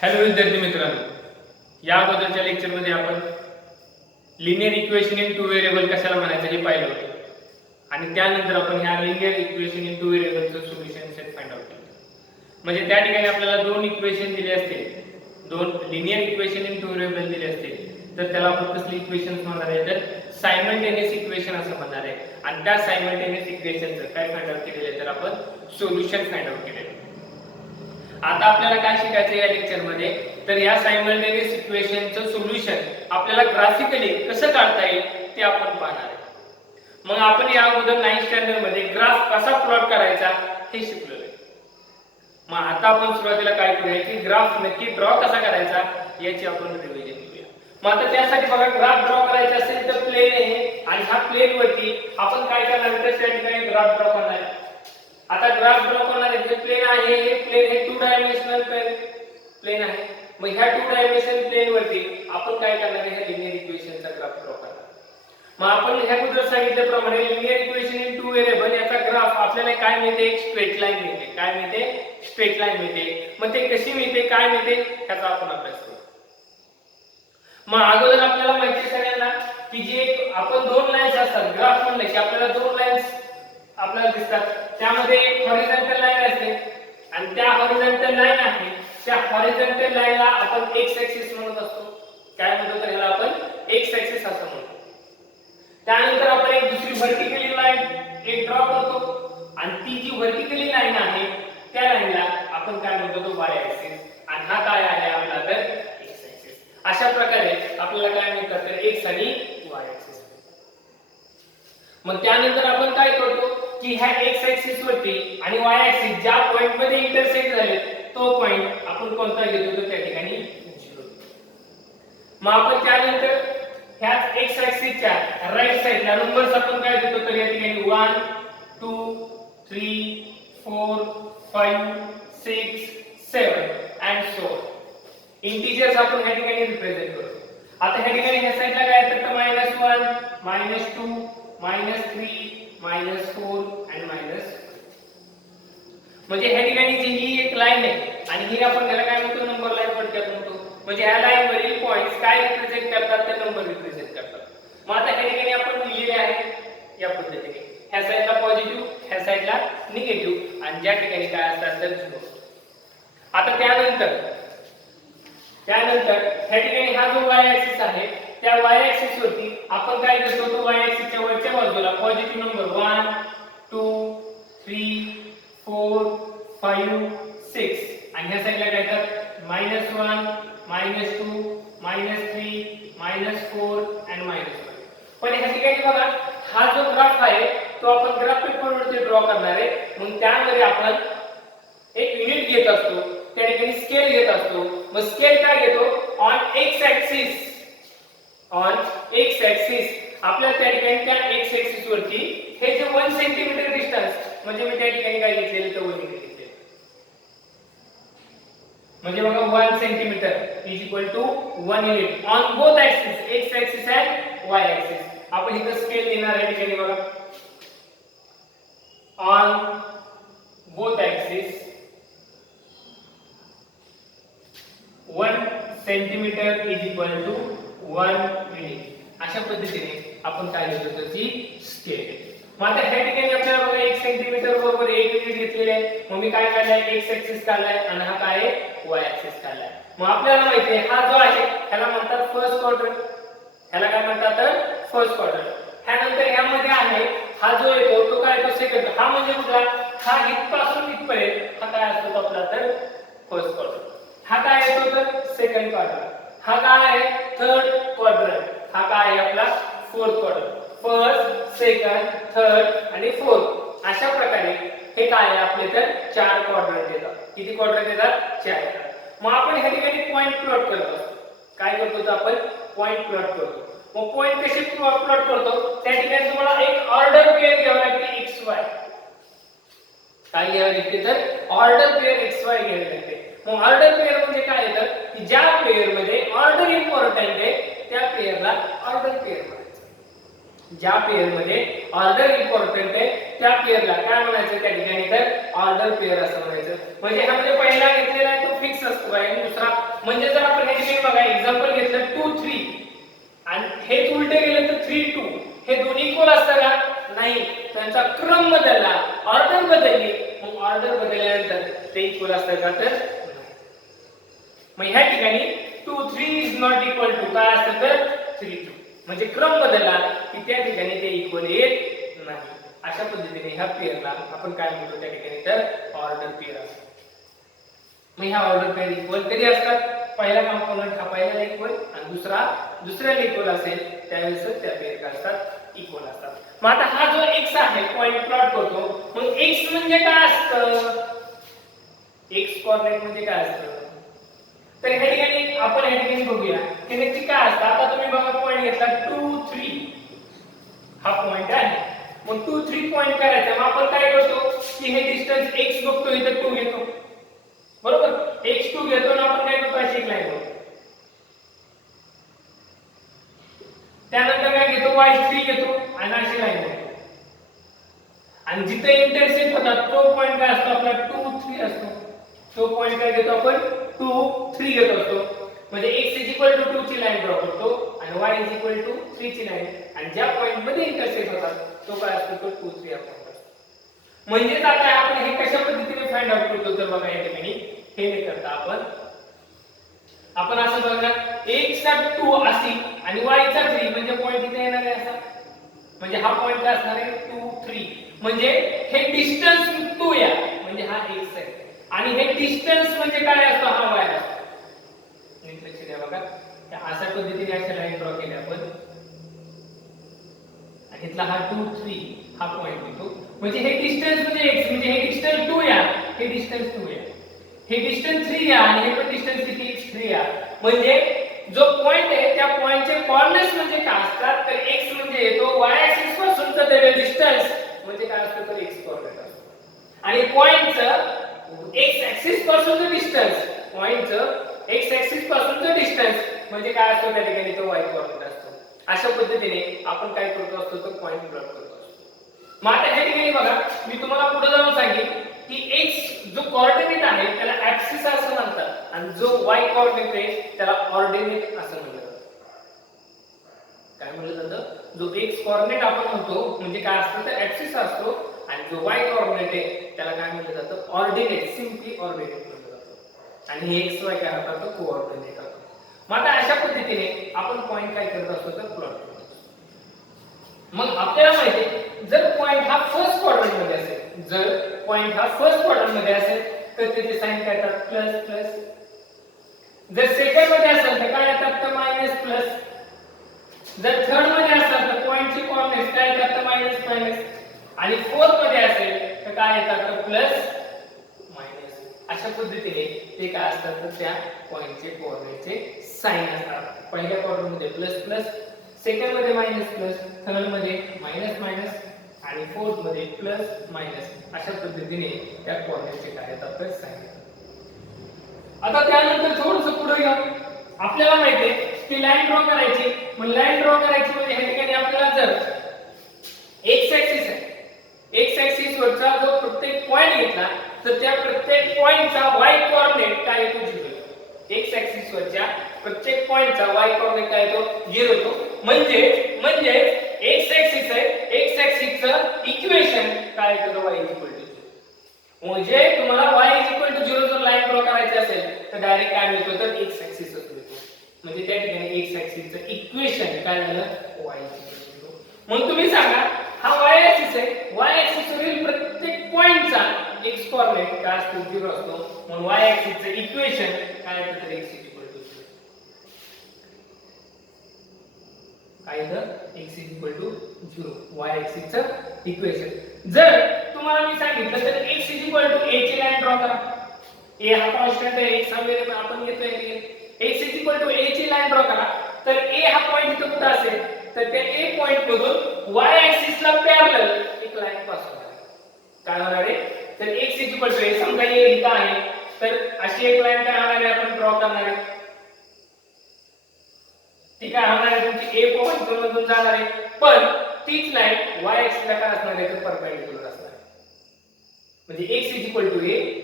Hello विद्यार्थी मित्रांनो, या अगोदरच्या लेक्चरमध्ये आपण linear equation in two variable कशाला म्हणायचं हे पाहिलं होतं आणि त्यानंतर आपण ह्या लिनियर इक्वेशन इन टू व्हेरिएबलचं सोल्युशन सेट फाइंड आउट केलं. म्हणजे त्या ठिकाणी आपल्याला दोन इक्वेशन दिले असतील, दोन linear equation in two variable दिले असतील, तर त्याला आपण कसली इक्वेशन्स म्हणणार आहे, तर सायमल्टेनियस इक्वेशन असं म्हणणार आहे. आणि त्या सायमल्टेनियस इक्वेशनचं काय फाइंड आउट केलेलं आहे, तर आपण सोल्युशन फाइंड आउट केलेलं आहे. आता आपल्याला काय शिकायचं या लेक्चर मध्ये, तर या सायमल्टेनियस इक्वेशनचं सोल्युशन आपल्याला ग्राफिकली कसं काढता येईल ते आपण पाहणार आहे. मग आपण या अगोदर 9th स्टँडर्ड मध्ये ग्राफ कसा प्लॉट करायचा हे शिकलेलो आहे. मग आता आपण सुरुवातीला काय करूया की ग्राफ नक्की ड्रॉ कसा करायचा याची आपण रिव्हिजन करूया. मग आता त्यासाठी बघा, ग्राफ ड्रॉ करायचा असेल तर प्लेन आहे आणि ह्या प्लेन वरती आपण काय करणार, तर त्या ठिकाणी ग्राफ ड्रॉ करणार आहे. आता ग्राफ ड्रॉ करणार आहे, प्लेन आहे, हे प्लेन हे 2 डायमेन्शनल प्लेन आहे. मग ह्या 2 डायमेन्शनल प्लेन वरती आपण काय करणार आहे, हे लिनियर इक्वेशनचा ग्राफ ड्रॉ करणार. मग आपण ह्या अगोदर सांगितल्याप्रमाणे linear equation in two variable याचा ग्राफ आपल्याला काय मिळते, एक स्ट्रेट लाईन मिळते. काय मिळते, स्ट्रेट लाईन मिळते. मग ते कशी मिळते, काय मिळते, ह्याचा आपण अभ्यास करू. मग अगोदर आपल्याला माहिती आहे सगळ्यांना की जे आपण दोन लाईन्स असतात, ग्राफ म्हणलं की आपल्याला दोन लाईन्स आपल्याला दिसतात. त्यामध्ये एक हॉरिझॉन्टल लाईन असते आणि त्या हॉरिझॉन्टल लाईन आहे त्या हॉरिझॉन्टल लाईनला आपण एक्स ऍक्सिस म्हणत असतो. काय म्हणतो, तर ह्याला आपण एक्स ऍक्सिस असं म्हणतो. त्यानंतर आपण एक दुसरी व्हर्टिकली लाईन एक ड्रॉ करतो आणि ती जी व्हर्टिकली लाईन आहे त्या लाईनला आपण काय म्हणतो, तो वाय ऍक्सिस. आणि हा काय आहे आपला, तर एक्स ऍक्सिस. अशा प्रकारे आपल्याला काय म्हणतात, तर एक्स आणि वाय ऍक्सिस. मग त्यानंतर आपण काय करतो की ह्या एक्स ऍक्सिस वरती आणि वाय ऍक्सिस ज्या पॉइंट मध्ये इंटरसेक्ट झाले तो पॉइंट आपण कोणता घेतो, तर त्या ठिकाणी 0. मग आपण त्यानंतर ह्याच एक्स ऍक्सिसच्या राईट साइडला नंबर्स आपण काय देतो, तर या ठिकाणी 1 2 3 4 5 6 7 अँड सो इंटिजर्स आपण ह्या ठिकाणी रिप्रेझेंट करतो. आता ह्या ठिकाणी ह्या साइडला काय येतं, तर -1 -2 -3 -4 and -4. म्हणजे ह्या ठिकाणी जी ही एक लाईन आहे आणि ही आपण याला काय म्हणतो, नंबर लाईन थोडक्यात म्हणतो. म्हणजे ह्या लाईन वरील पॉइंट्स काय रिप्रेझेंट करतात, ते नंबर रिप्रेझेंट करतात. मग आता ह्या ठिकाणी आपण लिहिलेले आहे या पद्धतीने, ह्या साइडला पॉझिटिव्ह, ह्या साइडला निगेटिव्ह आणि ज्या ठिकाणी काय असतात, तर 0. आता त्यानंतर ह्या ठिकाणी हा जो y ऍक्सिस आहे त्या y ऍक्सिस वरती आपण काय करतो, तो y ऍक्सिसच्या वरच्या बाजूला पॉझिटिव्ह नंबर 1 2 3 4 5 6 आणि ह्या साइडला काय येतात -1 -2 -3 -4 and -1. पण ह्या ठिकाणी बघा, हा जो ग्राफ आहे तो आपण ग्राफ पेपरवरती ड्रॉ करणार आहे. मग त्यामध्ये आपण एक युनिट घेत असतो, त्या ठिकाणी स्केल घेत असतो. मग स्केल काय घेतो, ऑन एक्स ऍक्सिस. आपल्याला त्या ठिकाणी त्या एक्स ऍक्सिस वरती हे जे 1 सेंटीमीटर डिस्टन्स, म्हणजे मी त्या ठिकाणी काय घेतलेलं, तर 1 युनिट घेतलेलं. म्हणजे बघा 1 centimetre is equal to 1 unit on both axis, X axis and Y axis. आपण इथं स्केल लिहिणार आहे ठिकाणी बघा, on both axis 1 centimetre is equal to 1 unit. अशा पद्धतीने आपण काय लिहितो, तर ती स्केल आहे. मग आता ह्या ठिकाणी आपल्याला बघा 1 सेंटीमीटर बरोबर 1 युनिट घेतलेले आहे. मग मी काय काढलाय, एक्स ऍक्सिस काढलाय आणि हा काय आहे, वाय ऍक्सिस काढलाय. मग आपल्याला माहिती आहे हा जो आहे ह्याला म्हणतात फर्स्ट क्वाड्रंट. ह्याला काय म्हणतात, तर फर्स्ट क्वाड्रंट. त्यानंतर ह्यामध्ये आहे हा जो येतो तो काय येतो, सेकंड. हा म्हणजे कुठला, हा इथपासून इथपर्यंत हा काय असतो, आपला तर फर्स्ट क्वाड्रंट. हा काय येतो, तर सेकंड क्वाड्रंट. हा काय आहे, थर्ड क्वाड्रंट. हा काय आहे आपला fourth quadrant. First, second, third आणि फोर्थ अशा प्रकारे हे काय आहे आपले, तर 4 क्वाड्रंट येतात. किती क्वाड्रंट येतात, 4 येतात. मग आपण ह्या ठिकाणी पॉइंट प्लॉट करत असतो. काय करतो, तर आपण पॉइंट प्लॉट करतो. मग पॉइंट कसे प्लॉट करतो, त्या ठिकाणी तुम्हाला एक ऑर्डर पेअर घ्यावी लागते एक्स वाय. काय घ्यावी लागते, तर ऑर्डर पेअर एक्स वाय घ्यावी लागते. मग ऑर्डर पेअर म्हणजे काय येतं, की ज्या पेअर मध्ये ऑर्डर इम्पॉर्टंट आहे त्या पेअरला ऑर्डर पेअर म्हणायचं. ज्या पेअर मध्ये ऑर्डर इम्पॉर्टंट आहे त्या पेअरला काय म्हणायचं, त्या ठिकाणी तर ऑर्डर पेअर असं म्हणायचं. म्हणजे ह्यामध्ये पहिला घेतलेला आहे तो फिक्स असतो आणि दुसरा क्रम बदलला, ऑर्डर बदलली, मग ऑर्डर बदलल्यानंतर ते इक्वल असतं का तर मग ह्या ठिकाणी 2 3 इज नॉट इक्वल टू काय असतं तर 3 2 म्हणजे क्रम बदलला की त्या ठिकाणी ते इक्वल येत नाही. अशा पद्धतीने ह्या पेअरला आपण काय म्हणतो त्या ठिकाणी तर ऑर्डर पेअर असतो. मग ह्या ऑर्डर पेअर इक्वल कधी असतात? पहिला कंपोनंट हा पहिल्याला इक्वल आणि दुसऱ्याला इक्वल असेल त्यावेळेस त्या पेअर काय असतात इक्वल असतात. मग आता हा जो x आहे पॉइंट प्लॉट करतो. मग x म्हणजे काय असतं? x कोऑर्डिनेट म्हणजे काय असतं? तर ह्या ठिकाणी आपण ह्या ठिकाणी बघूया की नक्की काय असतं. आता तुम्ही बघा पॉइंट घेतला 2 3 हा पॉइंट आहे. मग 2 3 पॉइंट करायचा. मग आपण काय करतो की हे डिस्टन्स x बघतो इथे 2 घेतो. बरोबर x2 घेतो ना आपण काय करतो अशी एक लाईन बघतो. त्यानंतर काय घेतो y3 घेतो आणि अशी लाईन बघतो. आणि जिथे इंटरसेक्ट होतात तो पॉइंट काय असतो आपला 2 3 असतो. तो पॉइंट काय घेतो आपण 2 3 घेत असतो. म्हणजे x 2 ची लाईन ड्रॉ करतो आणि y 3 ची लाईन आणि ज्या पॉइंट मध्ये इंटरसेक्ट होतात तो काय असतो तो 2 3 हा पॉइंट असतो. म्हणजे आता आपण हे कशा पद्धतीने फाइंड आउट करतो तर बघा या ठिकाणी हे नाही करता आपण असं बघा x चा 2 अशी आणि y चा 3 म्हणजे पॉइंट इथे येणार आहे असा. म्हणजे हा पॉइंट काय असणार आहे 2 3 म्हणजे हे डिस्टन्स 2 या म्हणजे हा x आहे आणि हे डिस्टन्स म्हणजे काय असतो हा y असतो. नीट लक्ष द्या बघा अशा पद्धतीने अशा लाईन ड्रॉ केल्या आपण आणि इथला हा 2 3 हा पॉइंट येतो. म्हणजे हे डिस्टन्स म्हणजे x म्हणजे हे डिस्टन्स 2 या हे डिस्टन्स 2 या हे डिस्टन्स 3 या आणि हे पण डिस्टन्स किती 3 या. म्हणजे जो पॉइंट आहे त्या पॉइंटचे कोऑर्डिनेट्स म्हणजे काय असतात तर x म्हणजे येतो y ऍक्सिस पासूनचा दिलेला डिस्टन्स म्हणजे काय असतो तर x कोऑर्डिनेट असतो आणि पॉइंटचं x ऍक्सिस पासूनचं डिस्टन्स पॉइंटचं x ऍक्सिस पासूनचं डिस्टन्स म्हणजे काय असतो त्या ठिकाणी तो y कोऑर्डिनेट असतो. अशा पद्धतीने आपण काय करतो असतो तर पॉइंट प्लॉट करतो असतो. मग आता ह्या ठिकाणी बघा मी तुम्हाला पुढे जाऊन सांगेन की x जो कोऑर्डिनेट आहे त्याला ऍक्सिस असं म्हणतात आणि जो y कोऑर्डिनेट आहे त्याला ऑर्डिनेट असं म्हणतात. काय म्हटलं जातं जो x कोऑर्डिनेट आपण म्हणतो म्हणजे काय असतं तर ऍक्सिस असतो आणि जो y कोऑर्डिनेट आहे त्याला काय म्हटलं जातं ऑर्डिनेट सिम्पली ऑर्डिनेट म्हटलं जातं आणि हे x y काय होतात तो कोऑर्डिनेट असतो. मग आता अशा पद्धतीने आपण पॉइंट काय करत असतो तर प्लॉट करतो. मग आपल्याला माहिती आहे जर पॉइंट हा फर्स्ट क्वाड्रंट मध्ये असेल जर पॉइंट हा फर्स्ट क्वाड्रंट मध्ये असेल तर त्याचे साइन काय येतात प्लस प्लस. जर सेकंड मध्ये असेल तर काय येतात तर मायनस प्लस. जर थर्ड मध्ये असेल तर पॉइंटचे कोऑर्डिनेट्स काय येतात तर मायनस मायनस आणि फोर्थ मध्ये असेल तर काय येतात तर प्लस मायनस. अशा पद्धतीने ते काय असतात तर त्या पॉइंटचे कोऑर्डिनेटचे साइन असतात. पहिल्या क्वाड्रंट मध्ये प्लस प्लस सेकंड मध्ये मायनस प्लस थर्ड मध्ये मायनस मायनस आणि फोर्थ मध्ये प्लस मायनस अशा पद्धतीने त्या कोऑर्डिनेटचे काय येतात तर साइन येतात. आता त्यानंतर थोडंसं पुढे घ्या. आपल्याला माहिती आहे की लाईन ड्रॉ करायची. मग लाईन ड्रॉ करायची म्हणजे ह्या ठिकाणी आपल्याला जर एक्स ऍक्सिस आहे एक्स ऍक्सिस वरचा जो प्रत्येक पॉइंट घेतला तर त्या प्रत्येक पॉइंटचा y कोऑर्डिनेट काय येतो 0. एक्स ऍक्सिस वरच्या प्रत्येक पॉइंटचा y कोऑर्डिनेट काय येतो 0 येतो. म्हणजे एक्स ऍक्सिस आहे एक्स ऍक्सिसचं इक्वेशन काय येतं y 0. म्हणजे तुम्हाला y 0 जर लाईन ड्रॉ करायची असेल तर डायरेक्ट काय मिळतो तर x ऍक्सिस येतो. म्हणजे त्या ठिकाणी x ऍक्सिसचं इक्वेशन काय झालं y 0. मग तुम्ही सांगा हा y ऍक्सिस आहे y ऍक्सिस वरील प्रत्येक पॉइंटचा x कोऑर्डिनेट काय असतो 0 असतो. मग y ऍक्सिसचं इक्वेशन काय येतं तर x 0 काय येतं x 0 y ऍक्सिसचं इक्वेशन. जर तुम्हाला मी सांगितलं तर x a ची लाईन ड्रॉ करा. a हा कॉन्स्टंट आहे x हा व्हेरिएबल आपण घेतोय x a ची लाईन ड्रॉ करा तर a हा पॉइंट इथे कुठे असेल तर त्या a पॉइंट मधून y ऍक्सिस ला पॅरलल एक लाईन पास होणार आहे. काय होणार आहे तर x a समजा a इथं आहे तर अशी एक लाईन काय होणार आहे आपण ड्रॉ करणार आहे. ती काय होणार आहे तुमची a पॉइंट मधून जाणार आहे पण तीच लाईन y ऍक्सिस ला काय असणार आहे तर परपेंडिक्युलर असणार आहे. म्हणजे x a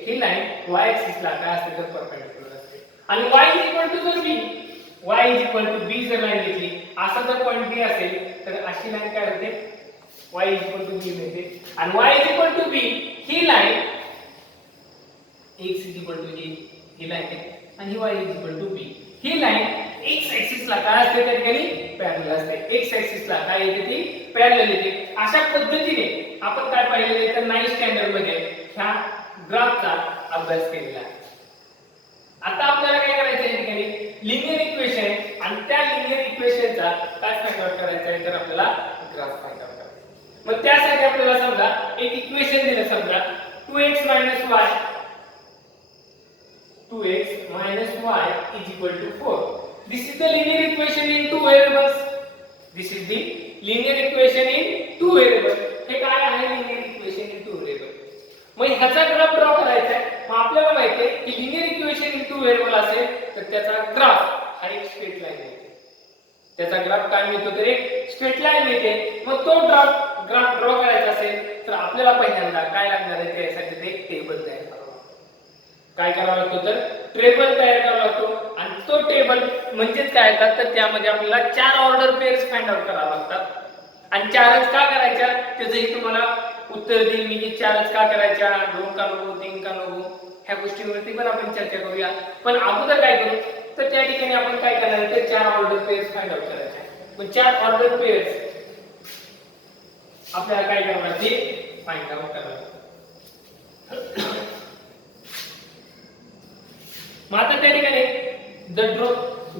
he line y axis ला काय असते तर परपेंडिक्युलर असते आणि y जर b जर लाईन घेतली असा जर पॉइंट b असेल तर अशी लाईन काय होते y is equal to b मिळते आणि y is equal to b ही line x is equal to ही लाईन आहे आणि y is equal to b ही लाईन x ऍक्सिस ला काय असते त्या ठिकाणी पॅरलल असते x ऍक्सिस ला काय येते ती पॅरलल येते अशा पद्धतीने आपण काय पाहिलेले तर 9th स्टँडर्ड मध्ये ह्या ग्राफचा अभ्यास केलेला आहे आता आपल्याला काय करायचं आहे ठिकाणी लिनियर इक्वेशन आणि त्या लिनियर इक्वेशनचा काय फाइंड आउट करायचा आहे तर आपल्याला ग्राफ फाइंड आउट करायचा मग त्यासाठी आपल्याला समजा एक इक्वेशन दिलं समजा 2x y 2x y is equal to 4 this is the linear equation in two variables this is the linear equation in two variables हे काय आहे linear equation in two variable मग ह्याचा ग्राफ ड्रॉ करायचा आहे मग आपल्याला माहिती आहे की linear equation in two variable असेल तर त्याचा ग्राफ हा एक स्ट्रेट लाईन आहे त्याचा ग्राफ काय मिळतो तर एक स्ट्रेट लाईन मिळते मग तो ग्राफ ड्रॉ करायचा असेल तर आपल्याला पहिल्यांदा काय लागणार आहे त्यासाठी एक टेबल तयार करावा काय करावं लागतो तर टेबल तयार करावा लागतो आणि तो टेबल म्हणजेच काय असतात तर त्यामध्ये आपल्याला चार ऑर्डर पेअर्स फाइंड आउट करावे लागतात आणि चारच का करायच्या त्याचंही तुम्हाला उत्तर देईल मी की चारच का करायच्या दोन का नको तीन का नको ह्या गोष्टींवरती पण आपण चर्चा करूया पण अगोदर काय करू तर त्या ठिकाणी आपण काय करणार तर चार ऑर्डर पेअर्स फाइंड आउट करायचे पण चार ऑर्डर पेअर्स आपल्याला काय करणार ते फाइंड आउट करायचं मग आता त्या ठिकाणी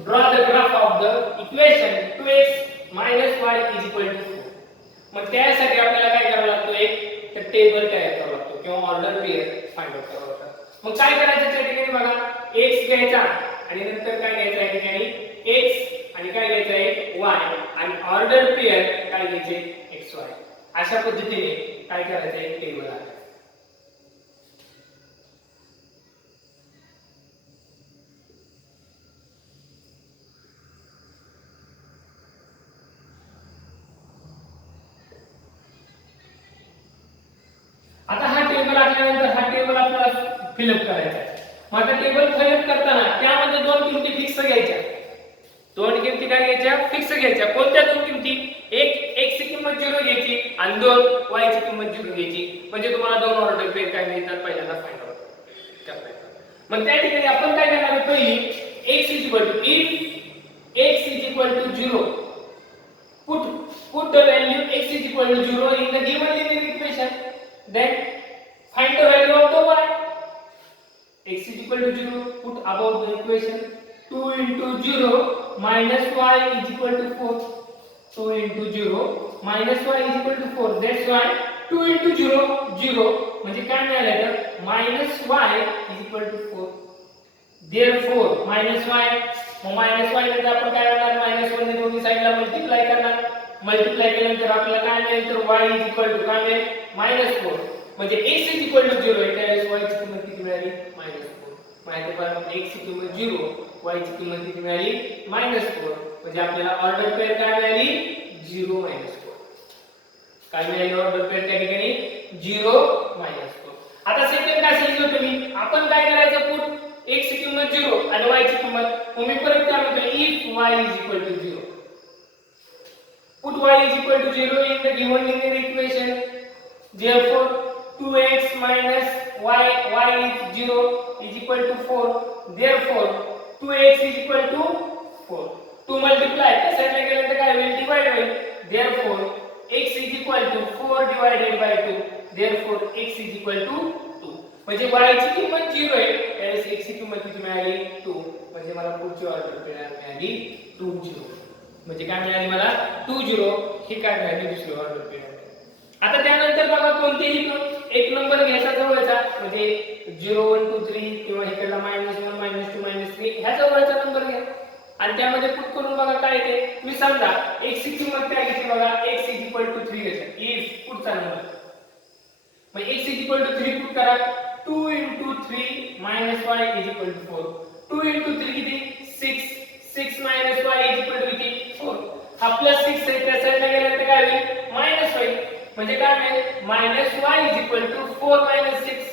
draw the graph of the equation 2x minus y is equal to 4 मग त्यासाठी आपल्याला काय करावं लागतो एक तर टेबल तयार करावा लागतो किंवा ऑर्डर पेअर फाइंड आउट करावा लागतो मग काय करायचं त्या ठिकाणी बघा x घ्यायचा आणि नंतर काय घ्यायचं आहे ठिकाणी x आणि काय घ्यायचं आहे y आणि ऑर्डर पेअर काय घ्यायचे xy अशा पद्धतीने काय करायचं आहे टेबल आहे आता हा टेबल आल्यानंतर हा टेबल आपल्याला फिलअप करायचा आहे मग आता टेबल फिलअप करताना त्यामध्ये दोन किमती फिक्स घ्यायच्या दोन किमती काय घ्यायच्या फिक्स घ्यायच्या कोणत्या दोन किमती एक x ची किंमत 0 घ्यायची आणि दोन y ची किंमत 0 घ्यायची म्हणजे तुम्हाला दोन ऑर्डर पेअर काय मिळतात पहिल्यांदा फाइंड आउट करायचं मग त्या ठिकाणी आपण काय करणार आहे पहिली x if x 0 put the value x 0 in the given linear equation then find the value of the y x is equal to 0 put above the equation 2 into 0 minus y is equal to 4 2 into 0 minus y is equal to 4 that's why 2 into 0 0 म्हणजे काय मिळालं तर minus y is equal to 4 therefore minus y मग minus y नंतर आपण काय करणार minus 1 ने दोन्ही साइडला मल्टिप्लाय करणार मल्टिप्लाय केल्यानंतर आपल्याला काय मिळेल तर y is equal to काय मिळेल -4 म्हणजे x is equal to 0 त्यावेळेस y ची किंमत किती मिळाली -4 माहिती आहे x ची किंमत 0 y ची किंमत किती मिळाली -4 म्हणजे आपल्याला ऑर्डर पेअर काय मिळाली 0 -4 काय मिळाली ऑर्डर पेअर त्या ठिकाणी 0 -4 आता सेकंड काय सांगितलं तुम्ही आपण काय करायचं पुट x ची किंमत 0 आणि y ची किंमत मग मी परत काय म्हणतो if y is equal to 0 put y is equal to 0 in the given linear equation therefore 2x minus y is 0 is equal to 4 therefore 2x is equal to 4 to multiply त्यासाठी केल्यानंतर काय होईल डिवाइड होईल therefore x is equal to 4 divided by 2 therefore x is equal to 2 म्हणजे y ची किंमत 0 आहे त्यावेळेस x ची किंमत किती मिळाली 2 म्हणजे मला पुढची ऑर्डर मिळाली 2 0 म्हणजे काय मिळाली मला 2 0 ही काय मिळाली दुसरी ऑर्डर मिळाली आता त्यानंतर बघा कोणतेही एक नंबर घ्यायचा जवळचा म्हणजे 0 1 2 3 किंवा इकडला -1 -2 -3 ह्या जवळचा नंबर घ्या आणि त्यामध्ये पुट करून बघा काय येते मी समजा x ची किंमत काय घेतली बघा x 3 घेतला इफ पुढचा नंबर मग x 3 पुट करा 2 into 3 minus y is equal to 4 2 into 3 किती 6 6 minus y is equal to किती 4 हा प्लस 6 आहे त्या साईडला गेल्यानंतर काय होईल मायनस होईल म्हणजे काय मिळेल minus y is equal to 4 minus 6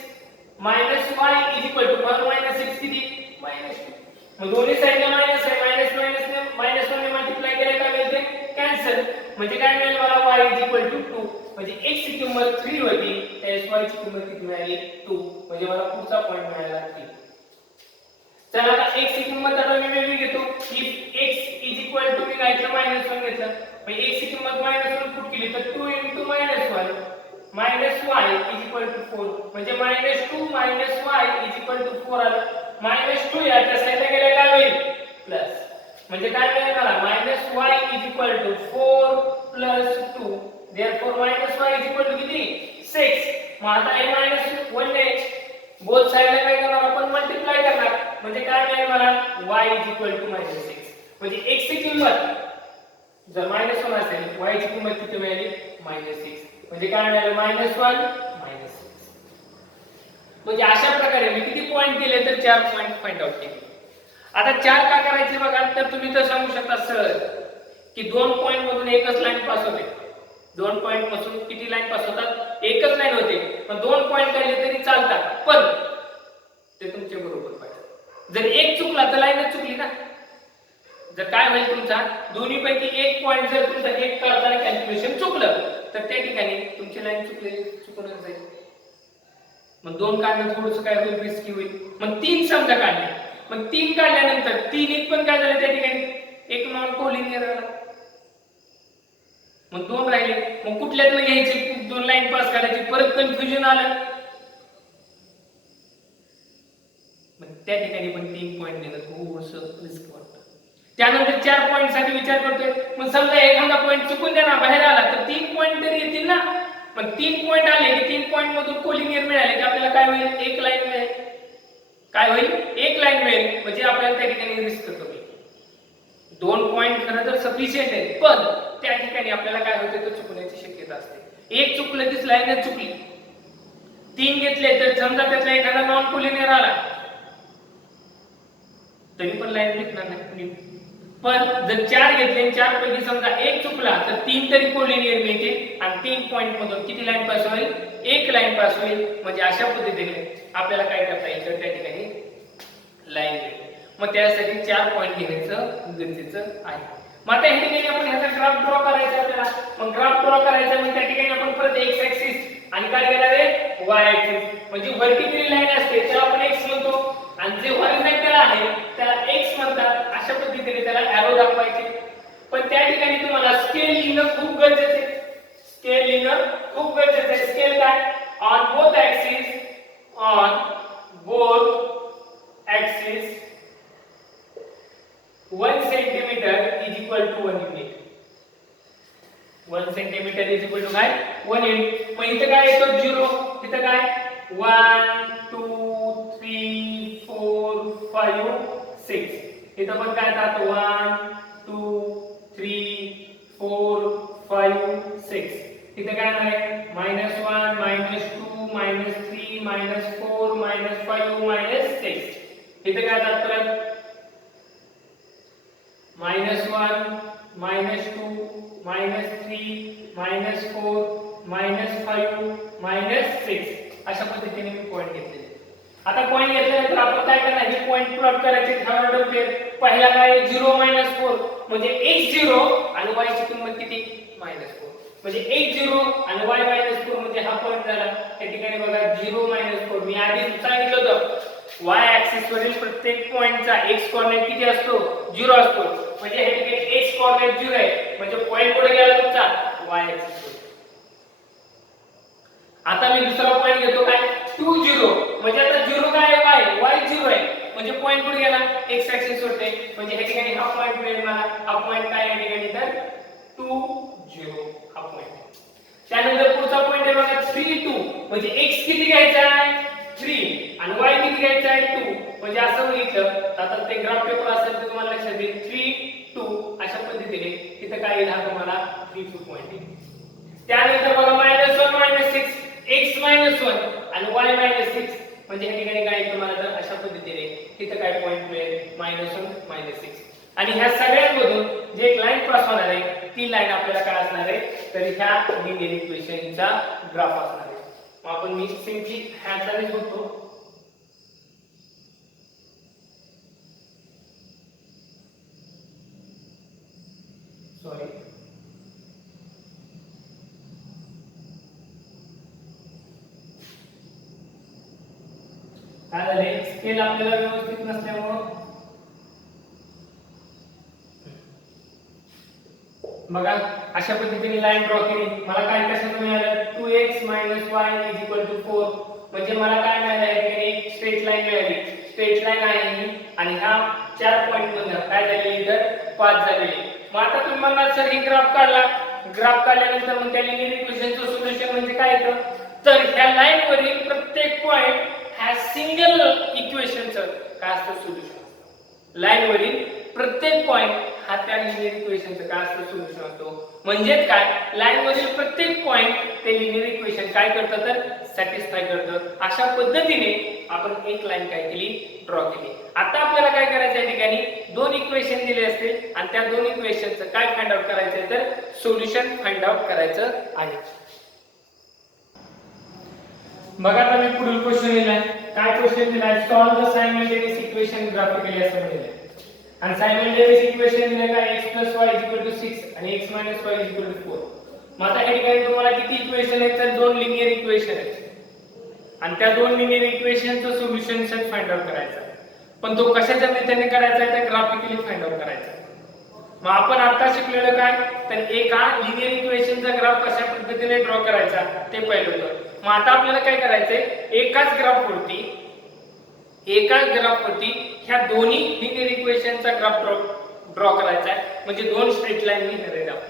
minus y is equal to 4 minus 6 किती मायनस 2 मग दोन्ही साईडला मायनस आहे मायनस मायनस ने मायनस 1 ने मल्टिप्लाय केले काय मिळते कॅन्सल म्हणजे काय मिळेल मला y is equal to 2 म्हणजे x ची किंमत 3 होती, त्यास y ची किंमत किती मिळाली 2, म्हणजे मला पुढचा पॉइंट मिळाला 3. चला आता x ची किंमत आता मी वेगळी घेतो. if x मी घ्यायचं -1 घेतलं, म्हणजे x ची किंमत -1 पुट केली तर 2 * -1 y = 4, म्हणजे -2 - y = 4 आलं. -2 याच्या साईडला गेला काय होईल प्लस, म्हणजे काय मिळेल मला -y = 4 + 2, therefore -y = किती 6. मग आता हे -1 ने बोथ साइडला काय करणार आपण मल्टिप्लाय करणार, म्हणजे काय मिळेल मला y = -6. म्हणजे x ची किंमत जर -1 असेल, y ची किंमत किती मिळाली -6, म्हणजे काय मिळालं -1 -6. म्हणजे अशा प्रकारे मी किती पॉइंट दिले तर 4 पॉइंट फाइंड आउट केले. आता 4 का करायचे बघा, तर तुम्ही तर सांगू शकता सहज की 2 पॉइंट मधून एकच लाईन पास होते. 2 पॉइंट पासून किती लाईन पास होतात, एकच लाईन होते, पण 2 पॉइंट काढले तरी चालतात, पण ते तुमच्या बरोबर पाहिजे. जर एक चुकला तर लाईनच चुकली ना. जर काय होईल तुमचा दोन्ही पैकी एक पॉइंट जर तुमचा एक काढताना कॅल्क्युलेशन चुकलं तर त्या ठिकाणी तुमची लाईन चुकूनच जाईल. मग 2 काढणं थोडंसं काय होईल, रिस्की होईल. मग 3 समजा काढले, मग 3 काढल्यानंतर 3 पण काय झालं त्या ठिकाणी एक नॉन कोलिनियर आला, मग 2 राहिले. मग कुठल्यातनं घ्यायचे, 2 लाईन पास करायची, परत कन्फ्युजन आलं. मग त्या ठिकाणी पण 3 पॉइंट देणं थोडंसं रिस्क वाटतं. त्यानंतर 4 पॉइंट साठी विचार करतोय, मग समजा एखादा पॉइंट चुकून द्या ना बाहेर आला तर 3 पॉइंट तरी येतील ना. पण 3 पॉइंट आले की 3 पॉइंट मधून कोलिनियर मिळाले की आपल्याला काय होईल, एक लाईन मिळेल. काय होईल, एक लाईन मिळेल, म्हणजे आपल्याला त्या ठिकाणी रिस्क कमी. 2 पॉइंट खरं तर सफिशियंट आहे, पण त्या ठिकाणी आपल्याला काय होते तर चुकण्याची शक्यता असते. एक चुकलं की लाईनच चुकली. 3 घेतले तर समजा त्यातला एखादा नॉन कोलिनियर आला तरी पण लाईन निघणार नाही. पण जर 4 घेतले, 4 पैकी समजा एक चुकला तर 3 तरी कोलिनियर मिळते आणि 3 पॉइंट मधून किती लाईन पास होईल, एक लाईन पास होईल. म्हणजे अशा पद्धतीने आपल्याला काय करता येईल त्या ठिकाणी लाईन मिळते. मग त्यासाठी 4 पॉइंट घेण्याचं गरजेचं आहे. मग आता या ठिकाणी आपण ह्याचा ग्राफ ड्रॉ करायचा आपल्याला. मग ग्राफ ड्रॉ करायचा म्हणजे त्या ठिकाणी आपण परत x ऍक्सिस आणि काय घेणार आहे y ऍक्सिस. म्हणजे व्हर्टिकल लाईन असते त्याला आपण x म्हणतो आणि जे हॉरिझॉन्टल आहे त्याला x म्हणतात. अशा पद्धतीने त्याला एरो दाखवायचे. पण त्या ठिकाणी तुम्हाला स्केल लिहिणं खूप गरजेचं आहे. स्केल लिहिणं खूप गरजेचं आहे. स्केल काय, on both axis, on both axis 1 centimeter is equal to 1 unit. 1 centimeter is equal to काय 1 unit. मग इथे काय येतो 0, इथे काय 1 2 3 4 5 6. इथं पण काय येतात 1 2 3 4 5 6. इथे काय आहे -1 -2 -3 -4 -5 -6. इथे काय येतात परत -1 -2 -3 -4 -5 -6. अशा पद्धतीने मी पॉइंट घेतले. आता पॉइंट घेतल्यानंतर आपण काय करणार, हे पॉइंट प्लॉट करायचे थर्ड ऑर्डर पेयर. पहिला काय 0 -4 म्हणजे x 0 आणि y ची किंमत किती -4. म्हणजे x 0 आणि y -4 म्हणजे हा पॉइंट झाला. त्या ठिकाणी बघा 0 -4 मी आधी सांगितलं होतं y ऍक्सिस वरील प्रत्येक पॉइंटचा x कोऑर्डिनेट किती असतो 0 असतो. म्हणजे हे ठिकाणी x कोऑर्डिनेट 0 आहे, म्हणजे पॉइंट कुठे गेला तुमचा y ऍक्सिस वर. आता मी दुसरा पॉइंट घेतो काय 2 0, म्हणजे आता 0 काय आहे y 0 आहे, म्हणजे पॉइंट कुठे गेला x ऍक्सिस वरती. म्हणजे हे ठिकाणी हा पॉइंट मिळेल मला. हा पॉइंट काय आहे ठिकाणी तर 2 0 हा पॉइंट. त्यानंतर पुढचा पॉइंट आहे बघा 3 2, म्हणजे x किती घ्यायचा आहे 3 आणि y किती घ्यायचा आहे 2. म्हणजे असं बघितलं आता ते ग्राफ पेपर असेल तर तुम्हाला लक्षात येईल 3 2 अशा पद्धतीने तिथे काय येईल हा तुम्हाला 3 2 पॉइंट येईल. त्यानंतर बघा -1 -6 x -1 आणि y -6, म्हणजे या ठिकाणी काय तुम्हाला तर अशा पद्धतीने तिथे काय पॉइंट मिळेल -1 -6. आणि ह्या सगळ्यांमधून जे एक लाईन क्रॉस होणार आहे ती लाईन आपल्याला काय असणार आहे तर ह्या लिनियर इक्वेशनचा ग्राफ असणार आहे. मग आपण मी सिंपली ह्याचा लिहितो सॉरी काय झाले स्केल आपल्याला व्यवस्थित नसल्यामुळे बघा अशा पद्धतीने लाईन ड्रॉ केली. मला काय कशाचं मिळालं 2x y = 4 म्हणजे मला काय मिळालं आहे एक स्ट्रेट लाईन मिळाली. स्ट्रेट लाईन आहे ही आणि ह्या 4 पॉइंट मध्ये काय झालेली तर 5 झालेली. मग आता तुम्ही मला सर ही ग्राफ काढला. ग्राफ काढल्यानंतर मग त्या लिनिअर इक्वेशनचं सोल्युशन म्हणजे काय येतं तर ह्या लाईन वरील प्रत्येक पॉइंट ह्या सिंगल इक्वेशनचं काय असतं सोल्युशन. लाईन वरील प्रत्येक पॉइंट हा त्या लिनिअर इक्वेशनचं काय असतं सोल्युशन असतो. म्हणजेच काय लाईन वरील प्रत्येक पॉइंट ते लिनिअर इक्वेशन काय करतं तर सॅटिस्फाय करतं. अशा पद्धतीने आपण एक लाईन काय केली ड्रॉ केली. आता आपल्याला काय करायचं आहे ठिकाणी दोन इक्वेशन दिले असतील आणि त्या दोन इक्वेशनचं काय फाइंड आउट करायचं आहे तर सोल्युशन फाइंड आउट करायचं आहे. बघा आता मी पुढील क्वेश्चन दिलाय. काय क्वेश्चन दिलाय solve the simultaneous equation graphically असं म्हटलंय. आणि सायमल्टेनियस इक्वेशन दिले का x + y = 6 आणि x - y = 4. मग आता या ठिकाणी तुम्हाला किती इक्वेशन आहेत तर दोन लिनिअर इक्वेशन आहेत आणि त्या दोन लिनिअर इक्वेशनचं सोल्युशन सेट फाइंड आउट करायचं. पण तो कशाच्या मेथडने करायचा आहे तर ग्राफिकली फाइंड आउट करायचा. मग आपण आता शिकलेलं काय तर एका लिनिअर इक्वेशनचा ग्राफ कशा पद्धतीने ड्रॉ करायचा ते पहिलं होतं. मग आता आपल्याला काय करायचंय एकाच ग्राफवरती ह्या दोन्ही लिनिअर इक्वेशनचा ग्राफ ड्रॉ करायचा आहे. म्हणजे दोन स्ट्रेट लाईन लिहिणार आहेत आपण.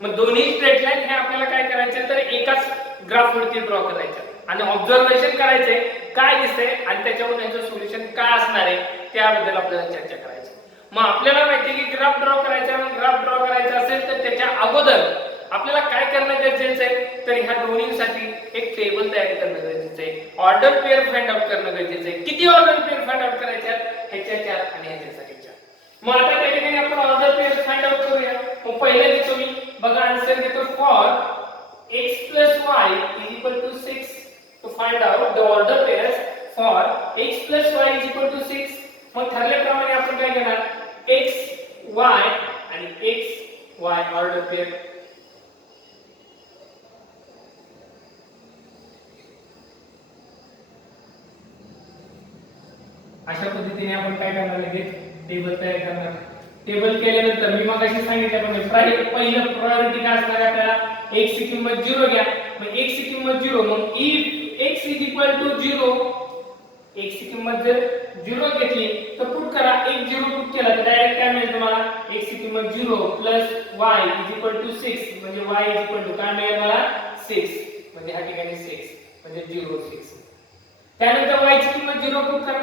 मग दोन्ही स्ट्रेट लाईन हे आपल्याला काय करायचं तर एकाच ग्राफवरती ड्रॉ करायचं आणि ऑब्झर्वेशन करायचंय काय दिसतंय आणि त्याच्यावरून याचं सोल्युशन काय असणार आहे त्याबद्दल आपल्याला चर्चा करायची. मग आपल्याला माहिती की ग्राफ ड्रॉ करायचा असेल तर त्याच्या अगोदर आपल्याला काय करणं गरजेचं आहे तर ह्या दोन्हींसाठी एक टेबल तयार करणं गरजेचं आहे. ऑर्डर पेअर फाइंड आउट करणं गरजेचं आहे. किती ऑर्डर पेअर फाइंड आउट करायच्या ह्याच्या 4 आणि ह्याच्यासाठी 4. मग आता त्या ठिकाणी आपण ऑर्डर पेअर फाइंड आउट करूया. मग पहिले देतो मी बघा आन्सर देतो for x + y = 6 to find out the order pairs for x + y = 6. मग ठरल्याप्रमाणे आपण काय घेणार x y आणि x y ऑर्डर पेअर अशा पद्धतीने आपण काय करणार लगेच टेबल तयार करणार. टेबल केल्यानंतर मी मगाशी सांगितल्याप्रमाणे पहिलं प्रायोरिटी काय असणार आपल्याला x ची किंमत 0 घ्या. मग x ची किंमत 0 मग if x = 0 x ची किंमत जर 0 घेतली तर पुट करा. एक 0 पुट केला तर डायरेक्ट काय मिळेल तुम्हाला x ची किंमत 0 + y = 6 म्हणजे y काय मिळेल मला 6 म्हणजे ह्या ठिकाणी 6 म्हणजे 0 6. त्यानंतर y ची किंमत 0 पुट करा.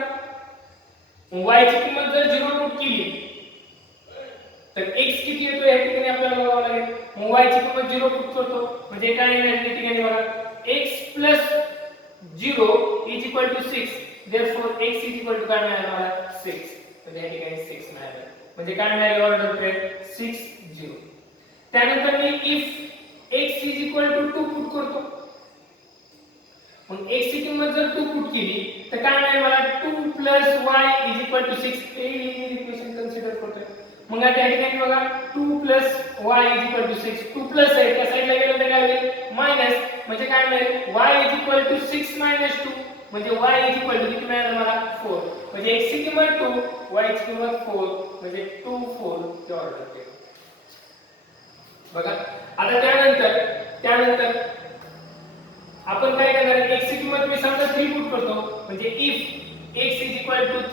y ची किंमत जर 0 पुट केली तर x किती येतो या ठिकाणी आपल्याला बघावं लागेल. मग y ची किंमत 0 पुट करतो म्हणजे काय येईल या ठिकाणी बघा x + 0 = 6 therefore x काय मिळालं मला 6 म्हणजे या ठिकाणी 6 मिळालं म्हणजे काय मिळालं ऑर्डर पेअर 6 0. त्यानंतर मी if x = 2 पुट करतो. मग x ची किंमत जर 2 पुट केली तर काय मिळेल मला 2 + y = 6 हे लिनिअर इक्वेशन कन्सिडर करतोय. मग या ठिकाणी बघा 2 + y = 6 2 प्लस आहे त्या साइडला गेलं तर काय होईल मायनस म्हणजे काय मिळेल y = 6 - 2 म्हणजे y किती मिळालं मला 4 म्हणजे x ची किंमत 2 y ची किंमत 4 म्हणजे 2 4 ची ऑर्डर केली. बघा आता त्यानंतर आपण काय करणार x ची किंमत मी समजा 3 पुट करतो म्हणजे if x =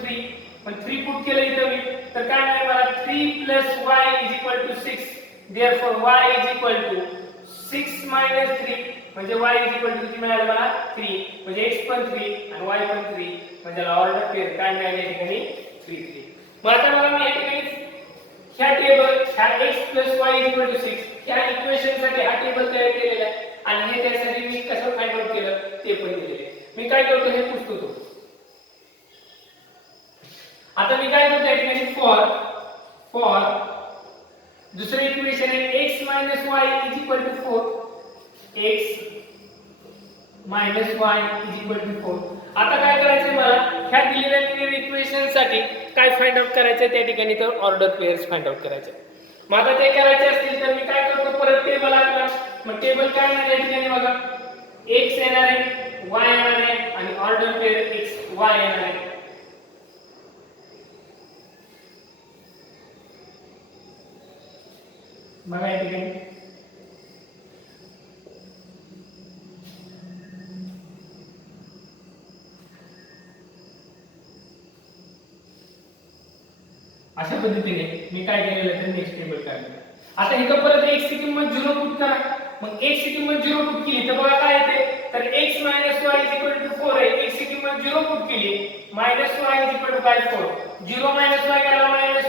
3 पण 3 पुट केलं इथं मी तर काय मिळेल मला 3 + y = 6 therefore y = 6 - 3 म्हणजे y किती मिळालं मला 3 म्हणजे x पण 3 आणि y पण 3 म्हणजे ऑर्डर पेअर काय मिळाले या ठिकाणी 3 3. मग आता मला मी या ठिकाणी ह्या टेबल ह्या x + y = 6 ह्या इक्वेशन साठी हा टेबल तयार केलेला आहे आणि हे त्यासाठी मी कसं फाइंड आउट केलं ते पण दिलेले आहे. मी काय करतो हे पुसतो. आता मी काय करतो या ठिकाणी फॉर दुसरे इक्वेशन आहे x - y = 4 x - y = 4. आता काय करायचंय मला ह्या दिलेल्या लिनिअर इक्वेशन साठी काय फाइंड आउट करायचंय त्या ठिकाणी तर ऑर्डर पेअर्स फाइंड आउट करायचे. मग आता ते करायचे असतील तर मी काय करतो परत टेबल आणला. मग टेबल काय आहे या ठिकाणी बघा x येणार आहे, y येणार आहे आणि ऑर्डर पेअर x y येणार आहे. बघा या ठिकाणी अशा पद्धतीने मी काय केलेलं आहे तर नेक्स्ट टेबल काढलं. आता इथं परत x ची किंमत 0 पुट करा. मग x ची किंमत 0 पुट केली तर बघा काय येते तर x - y 4 आहे. x ची किंमत 0 पुट केली -y = 4. 0 - y गेला -y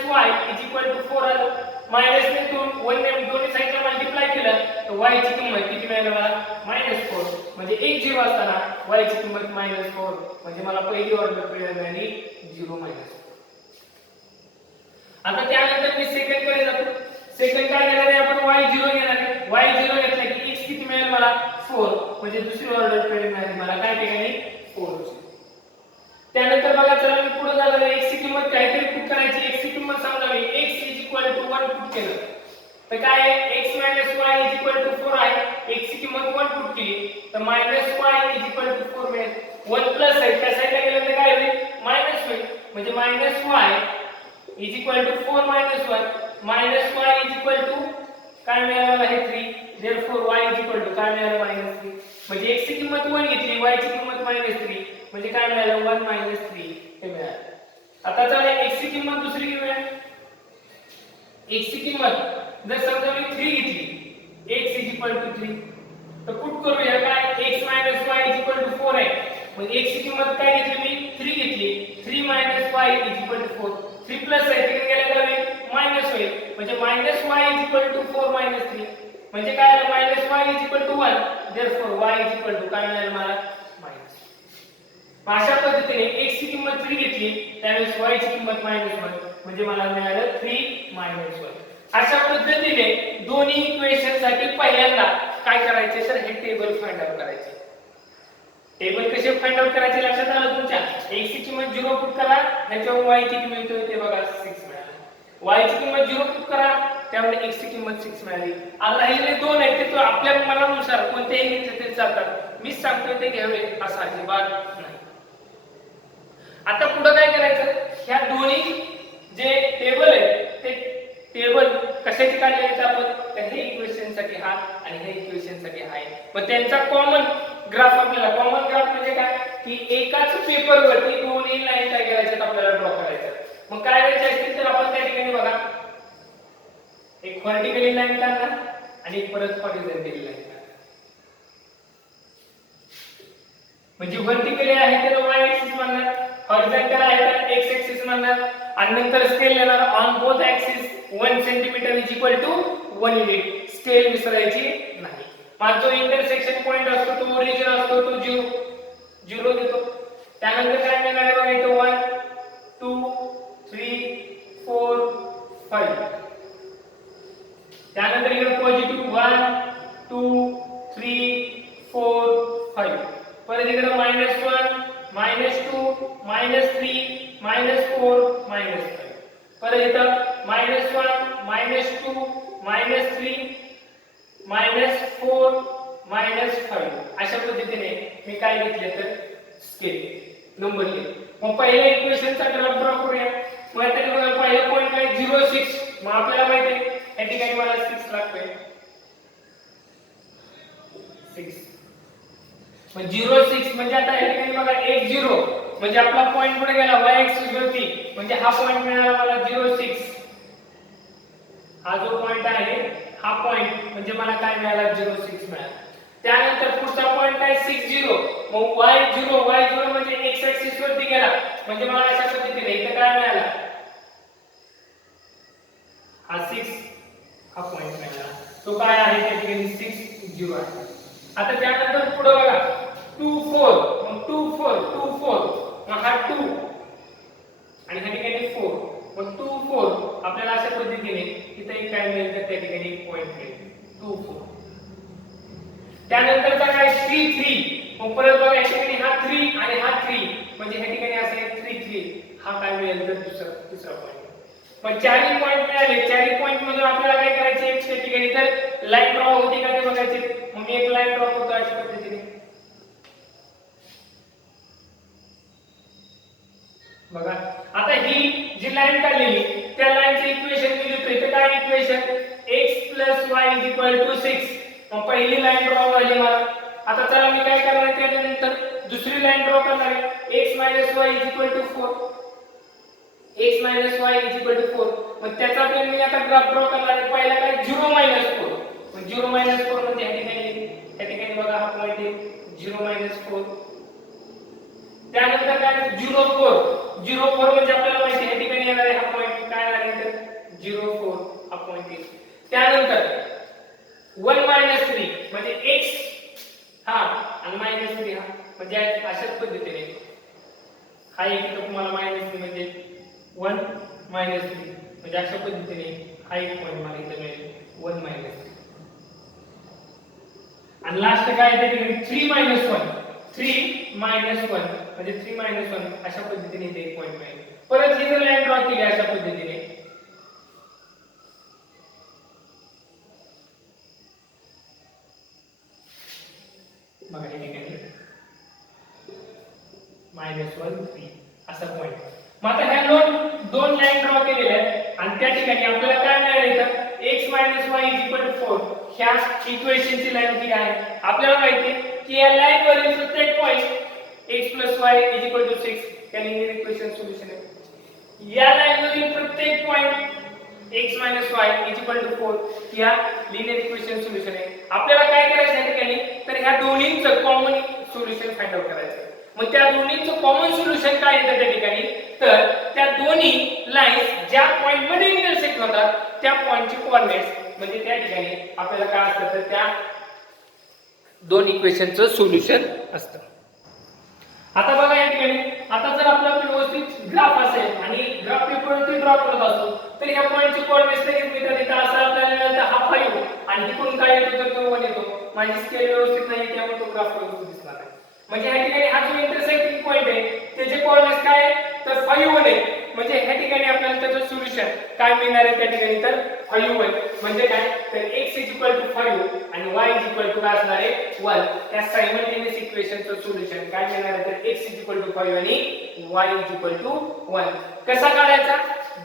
4 आलं. मायनस ने 1 ने दोन्ही साइडला मल्टिप्लाय केलं तर y ची किंमत किती मिळाली मला -4. म्हणजे 1 0 असताना y ची किंमत -4 म्हणजे मला पहिली ऑर्डर मिळाली 0 -4. आता त्यानंतर मी सेकंड कडे जातो. सेकंड काय घेणार आहे आपण y0 घेणार आहे. y0 घेतला की x किती मिळेल मला 4 म्हणजे दुसरी ऑर्डर मिळाली मला काय ठिकाणी 4. त्यानंतर बघा चला मी पुढे जाणार आहे. x ची किंमत काहीतरी पुट करायची. x ची किंमत समजा मी x = 1 पुट केलं तर काय आहे x - y = 4 आहे. x ची किंमत 1 पुट केली तर -y = 4 मिळेल. 1 प्लस आहे त्या साइडला गेलं तर काय होईल मायनस होईल म्हणजे -y = 4 - 1 -y काय मिळालं मला हे 3. therefore y काय मिळालं -3 म्हणजे x ची किंमत 1 घेतली y ची किंमत -3 म्हणजे काय मिळालं 1 - 3 हे मिळालं. आता चला x ची किंमत दुसरी घेऊया. x ची किंमत जर समजा मी 3 घेतली x = 3 तर पुट करूया काय x - y 4 आहे. मग x ची किंमत काय घेतली मी 3 घेतली 3 - y 4. 3 प्लस आहे तिकडे गेला तर मायनस होईल म्हणजे -y = 4 - 3 म्हणजे काय आलं -y = 1. therefore y काय मिळालं मला मायनस. अशा पद्धतीने x ची किंमत 3 घेतली त्यावेळेस y ची किंमत -1 म्हणजे मला मिळालं 3 - 1. अशा पद्धतीने दोन्ही इक्वेशन साठी पहिल्यांदा काय करायचे तर हे टेबल फाइंड आउट करायचे. टेबल कसे फाइंड आउट करायचे लक्षात आलं तुमच्या. x ची किंमत 0 पुट करा त्याच्यावर y किती मिळतोय ते बघा 6 मिळालं. y ची किंमत 0 पुट करा त्यामुळे x ची किंमत 6 मिळाली. आता हे जे दोन आहेत ते तो आपल्या मनानुसार कोणतेही घेतले तरी चालतात. मी सांगतोय ते घ्यावे असं अजिबात नाही. आता पुढे काय करायचं ह्या दोन्ही जे टेबल आहे ते टेबल कशाचे काढले आहेत आपण तर हे इक्वेशन साठी हा आणि हे इक्वेशन साठी हा आहे. मग त्यांचा कॉमन ग्राफ आपल्याला कॉमन ग्राफ म्हणजे काय की एकाच पेपर वरती दोन्ही लाईन काय करायच्यात आपल्याला ड्रॉ करायच्या. मग काय करायचे असतील तर आपण त्या ठिकाणी बघा एक व्हर्टिकली लाईन काढणार आणि एक परत हॉरिझॉन्टली लाईन काढणार. म्हणजे व्हर्टिकली आहे तर y ऍक्सिस मानणार, हॉरिझॉन्टल आहे तर x ऍक्सिस मानणार आणि नंतर स्केल येणार on both axis 1 centimetre = 1 unit. Scale विसरायची नाही. मग जो इंटरसेक्शन पॉइंट असतो तो ओरिजिन असतो तो 0 देतो. त्यानंतर काय मिळणार आहे बघा इथे 1 2 3 4 5. त्यानंतर इकडे पॉझिटिव्ह 1 2 3 4 5. परत इकडे -1 -2 -3 -4 -5. परत इथं -1 -2 -3 -4 -5. अशा पद्धतीने मी काय घेतले तर स्केल नंबर लिहिले. मग पहिल्या इक्वेशनचा ग्राफ ड्रॉ करूया. मग आता बघा पहिला पॉइंट काय 0 6. मग आपल्याला माहिती आहे या ठिकाणी मला 6 लागतोय 6. मग 0 6 म्हणजे आता या ठिकाणी बघा 1 0 म्हणजे आपला पॉइंट पुढे गेला y ऍक्सिस वरती म्हणजे हा पॉइंट मिळाला मला 0 6. हा जो पॉइंट आहे हा पॉइंट म्हणजे मला काय मिळाला 0 6 मिळाला. त्यानंतर पुढचा पॉइंट काय 6 0. मग y0 म्हणजे x ऍक्सिस वरती गेला म्हणजे मला अशा पद्धतीने इथे काय मिळाला हा 6 हा पॉइंट मिळाला. तो काय आहे त्या ठिकाणी 6 0 आहे. आता त्यानंतर पुढे बघा 2 4. मग 2 4 मग हा 2 आणि ह्या ठिकाणी 4. मग 2 4 आपल्याला अशा पद्धतीने इथे एक काय मिळेल तर त्या ठिकाणी एक पॉइंट मिळेल 2 4. त्यानंतरचा काय 3 3. मग परत बघा या ठिकाणी हा 3 आणि हा 3 म्हणजे ह्या ठिकाणी असं एक 3 3 हा काय मिळेल तर तिसरा पॉइंट. मग चारही पॉइंट मिळाले. चारही पॉइंट मधून आपल्याला काय करायचे त्या ठिकाणी तर लाईन ड्रॉ होती का ते बघायचे. मग मी एक लाईन ड्रॉ करतो अशा पद्धतीने बघा आता ही जी लाईन काढलेली त्या लाईनचं इक्वेशन मी लिहितोय तर काय इक्वेशन x + y = 6. मग पहिली लाईन ड्रॉ झाली मला. आता चला मी काय करणार त्यानंतर दुसरी लाईन ड्रॉ करणार आहे x - y = 4. x - y = 4. मग त्याचा पण मी आता ग्राफ ड्रॉ करणार आहे. पहिला काय 0 - 4. मग 0 - 4 म्हणजे या ठिकाणी बघा हा पॉइंट आहे 0 - 4. त्यानंतर काय 0 4. 0 4 म्हणजे आपल्याला माहिती आहे या ठिकाणी येणार आहे हा पॉइंट काय आहे तर 0 4 हा पॉइंट आहे. त्यानंतर 1 - 3 म्हणजे x हा आणि -3 हा म्हणजे अशाच पद्धतीने हा एक इथं तुम्हाला -3 म्हणजे 1 - 3 म्हणजे अशा पद्धतीने हा एक पॉइंट मला इथे मिळेल 1 - 3. आणि लास्ट काय आहे ते 3 - 1. 3 - 1 म्हणजे 3 - 1 अशा पद्धतीने इथे एक पॉइंट मिळेल. परत ही जर लाईन ड्रॉ केली अशा पद्धतीने बघा हे ठिकाणी -1 3 असा पॉइंट. मग आता ह्या दोन लाईन ड्रॉ केलेल्या आहेत आणि त्या ठिकाणी आपल्याला काय मिळालं इथं x - y = 4. ह्या इक्वेशनची लाईन ही आहे. आपल्याला माहिती आहे की या लाईन वरील प्रत्येक पॉइंट x + y = 6 या लिनिअर इक्वेशन सोल्युशन आहे. या लाईन वरील प्रत्येक पॉइंट x - y = 4 या लिनिअर इक्वेशन सोल्युशन आहे. आपल्याला काय करायचं आहे ठिकाणी तर ह्या दोन्हींचं कॉमन सोल्युशन फाइंड आउट करायचं आहे. मग त्या दोन्हींचं कॉमन सोल्युशन काय येतं त्या ठिकाणी तर त्या दोन्ही लाईन्स ज्या पॉइंट मध्ये इंटरसेक्ट होतात त्या पॉइंटचे कोऑर्डिनेट्स म्हणजे त्या ठिकाणी आपल्याला काय असतं तर त्या दोन इक्वेशनचं सोल्युशन असतं. आता बघा या ठिकाणी आता जर आपला व्यवस्थित ग्राफ असेल आणि ग्राफ पेपरवरती ड्रॉ करत असतो तर या पॉइंटचे कोऑर्डिनेट्स लगेच मिळतात. इथं असं आपल्याला मिळतं हा 5 आणि इकडून काय येतो तर तो 1 येतो. माझी स्केल व्यवस्थित नाही त्यामुळे तो ग्राफ व्यवस्थित दिसणार नाही. म्हणजे या ठिकाणी हा जो इंटरसेक्टिंग पॉइंट आहे त्याचे कोऑर्डिनेट्स काय आहे तर 5 1 आहे. म्हणजे ह्या ठिकाणी आपल्याला त्याचं सोल्युशन काय मिळणार आहे त्या ठिकाणी तर 5 1 म्हणजे काय तर x = 5 आणि y = काय असणार आहे 1. त्या सायमल्टेनियस इक्वेशनचं सोल्युशन काय मिळणार आहे तर x = 5 आणि y = 1. कसा काढायचा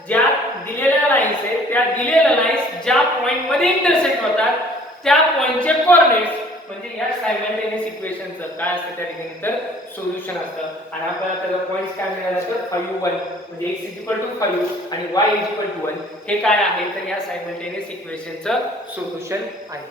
ज्या दिलेल्या लाईन्स आहेत त्या दिलेल्या लाईन्स ज्या पॉइंट मध्ये इंटरसेक्ट होतात त्या पॉइंटचे कोऑर्डिनेट्स म्हणजे या सायमल्टेनियस इक्वेशनचं काय असतं त्या ठिकाणी तर सोल्युशन असतं. आणि आपल्याला त्याचा पॉइंट्स काय मिळाला तर 5 1 म्हणजे x = 5 आणि y = 1 हे काय आहे तर या सायमल्टेनियस इक्वेशनचं सोल्युशन आहे.